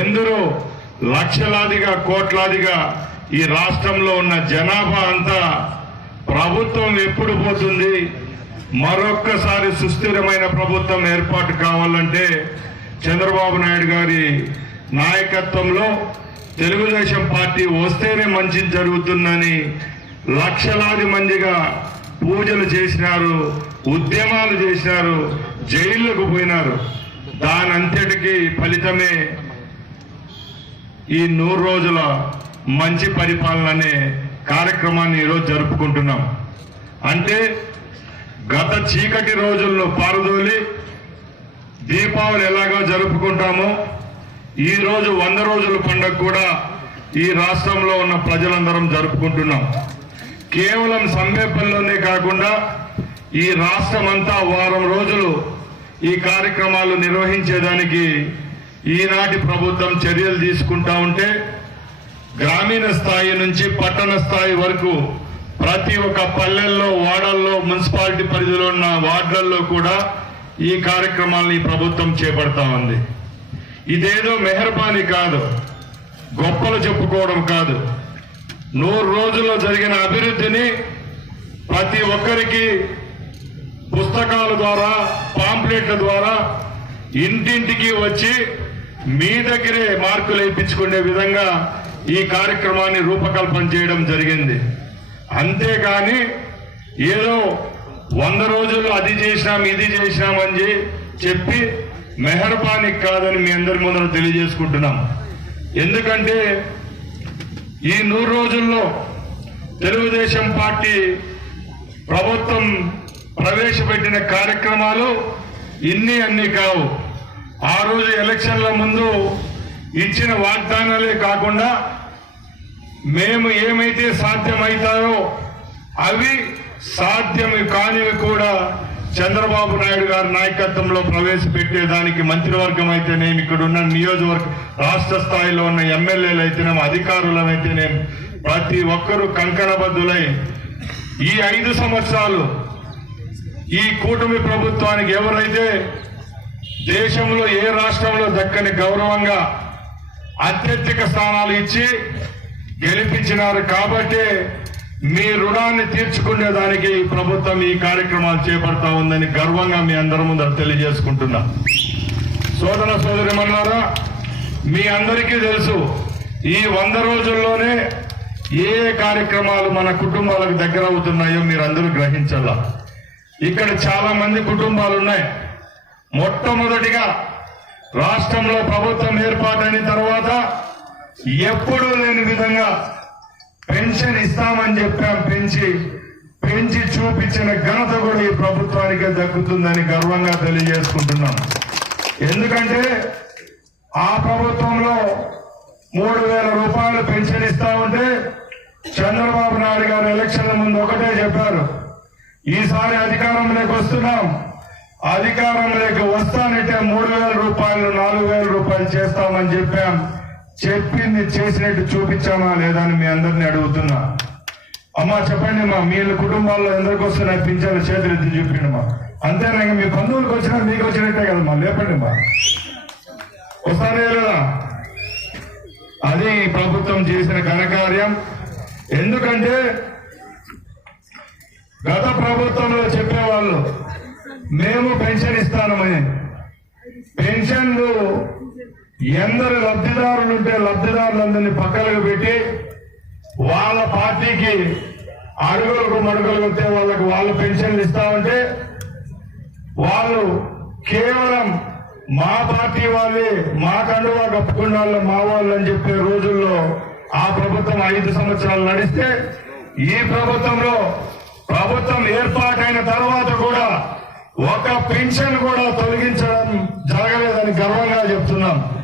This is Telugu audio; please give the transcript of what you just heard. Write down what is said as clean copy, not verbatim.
ఎందరో లక్షలాదిగా కోట్లాదిగా ఈ రాష్ట్రంలో ఉన్న జనాభా అంతా ప్రభుత్వం ఎప్పుడు పోతుంది, మరొక్కసారి సుస్థిరమైన ప్రభుత్వం ఏర్పాటు కావాలంటే చంద్రబాబు నాయుడు గారి నాయకత్వంలో తెలుగుదేశం పార్టీ వస్తేనే మంచి జరుగుతుందని లక్షలాది మందిగా పూజలు చేసినారు, ఉద్యమాలు చేసినారు, జైళ్లకు పోయినారు. దానంతటికి ఫలితమే ఈ 100 రోజుల మంచి పరిపాలన అనే కార్యక్రమాన్ని ఈరోజు జరుపుకుంటున్నాం. అంటే గత చీకటి రోజుల్లో పారదోలి దీపావళి ఎలాగో జరుపుకుంటామో ఈరోజు 100 రోజుల పండుగ కూడా ఈ రాష్ట్రంలో ఉన్న ప్రజలందరం జరుపుకుంటున్నాం. కేవలం సమ్మేపల్లిలోనే కాకుండా ఈ రాష్ట్రం అంతా వారం రోజులు ఈ కార్యక్రమాలు నిర్వహించేదానికి ఈనాటి ప్రభుత్వం చర్యలు తీసుకుంటా ఉంటే గ్రామీణ స్థాయి నుంచి పట్టణ స్థాయి వరకు ప్రతి ఒక్క పల్లెల్లో, వాడల్లో, మున్సిపాలిటీ పరిధిలో ఉన్న వార్డులలో కూడా ఈ కార్యక్రమాలను ఈ ప్రభుత్వం చేపడతా ఉంది. ఇదేదో మెహర్బానీ కాదు, గొప్పలు చెప్పుకోవడం కాదు. 100 రోజుల్లో జరిగిన అభివృద్ధిని ప్రతి ఒక్కరికి పుస్తకాల ద్వారా, పాంప్లెట్ల ద్వారా ఇంటింటికి వచ్చి మీ దగ్గరే మార్కులు వేయించుకునే విధంగా ఈ కార్యక్రమాన్ని రూపకల్పన చేయడం జరిగింది. అంతేగాని ఏదో 100 రోజులు అది చేసినాం, ఇది చేసినామని చెప్పి మెహర్బానీ కాదని మీ అందరి ముందర తెలియజేసుకుంటున్నాం. ఎందుకంటే ఈ 100 రోజుల్లో తెలుగుదేశం పార్టీ ప్రభుత్వం ప్రవేశపెట్టిన కార్యక్రమాలు అన్ని కావు. ఆ రోజు ఎలక్షన్ల ముందు ఇచ్చిన వాగ్దానాలే కాకుండా మేము ఏమైతే సాధ్యమవుతాయో అవి సాధ్యము కానివి కూడా చంద్రబాబు నాయుడు గారి నాయకత్వంలో ప్రవేశపెట్టేదానికి మంత్రివర్గం అయితేనేమి, ఇక్కడ ఉన్న నియోజకవర్గ రాష్ట్ర స్థాయిలో ఉన్న ఎమ్మెల్యేలు అయితేనేమి, అధికారులమైతేనేమి ప్రతి ఒక్కరూ కంకణబద్దులై ఈ 5 సంవత్సరాలు ఈ కూటమి ప్రభుత్వానికి ఎవరైతే దేశంలో ఏ రాష్ట్రంలో దక్కని గౌరవంగా అత్యధిక స్థానాలు ఇచ్చి గెలిపించినారు కాబట్టే మీ రుణాన్ని తీర్చుకునేదానికి ఈ ప్రభుత్వం ఈ కార్యక్రమాలు చేపడతా ఉందని గర్వంగా మీ అందరి ముందర తెలియజేసుకుంటున్నా. సోదర సోదరిమన్నారా, మీ అందరికీ తెలుసు ఈ 100 రోజుల్లోనే ఏ కార్యక్రమాలు మన కుటుంబాలకు దగ్గర అవుతున్నాయో మీరందరూ గ్రహించాల. ఇక్కడ చాలా మంది కుటుంబాలు ఉన్నాయి. మొట్టమొదటిగా రాష్ట్రంలో ప్రభుత్వం ఏర్పాటైన తర్వాత ఎప్పుడూ లేని విధంగా పెన్షన్ ఇస్తామని చెప్పాం. పెంచి చూపించిన ఘనత కూడా ఈ ప్రభుత్వానికే దక్కుతుందని గర్వంగా తెలియజేసుకుంటున్నాం. ఎందుకంటే ఆ ప్రభుత్వంలో 3,000 రూపాయలు పెన్షన్ ఇస్తా ఉంటే చంద్రబాబు నాయుడు గారు ఎలక్షన్ల ముందు ఒకటే చెప్పారు, ఈసారి అధికారంలోకి వస్తున్నాం, అధికారంలోకి వస్తానంటే 3,000 రూపాయలు 4,000 రూపాయలు చేస్తామని చెప్పాం. చెప్పింది చేసినట్టు చూపించామా లేదా అని మీ అందరినీ అడుగుతున్నా. అమ్మా చెప్పండి మా మీ కుటుంబాల్లో ఎందరికి వస్తున్నాయి పింఛన్లు చేతులు ఎత్తి చూపించండి మా. అంతేనా? మీ బంధువులకు వచ్చినా మీకు వచ్చినట్టే కదమ్మా, లేపండి మా. వస్తానే లేదా? అది ప్రభుత్వం చేసిన ఘనకార్యం. ఎందుకంటే గత ప్రభుత్వంలో చెప్పేవాళ్ళు మేము పెన్షన్ ఇస్తామని, పెన్షన్లు ఎందరు లబ్ధిదారులు ఉంటే లబ్ధిదారులందరినీ పక్కలకు పెట్టి వాళ్ళ పార్టీకి అడుగులకు మడుగులు వస్తే వాళ్ళకు పెన్షన్లు ఇస్తామంటే వాళ్ళు కేవలం మా పార్టీ వాళ్ళే, మా కండువా కప్పుకున్న వాళ్ళు మా వాళ్ళు అని చెప్పే రోజుల్లో ఆ ప్రభుత్వం 5 సంవత్సరాలు నడిస్తే ఈ ప్రభుత్వంలో ప్రభుత్వం ఏర్పాటైన తర్వాత కూడా ఒక పెన్షన్ కూడా తొలగించడం జరగలేదని గర్వంగా చెప్తున్నాం.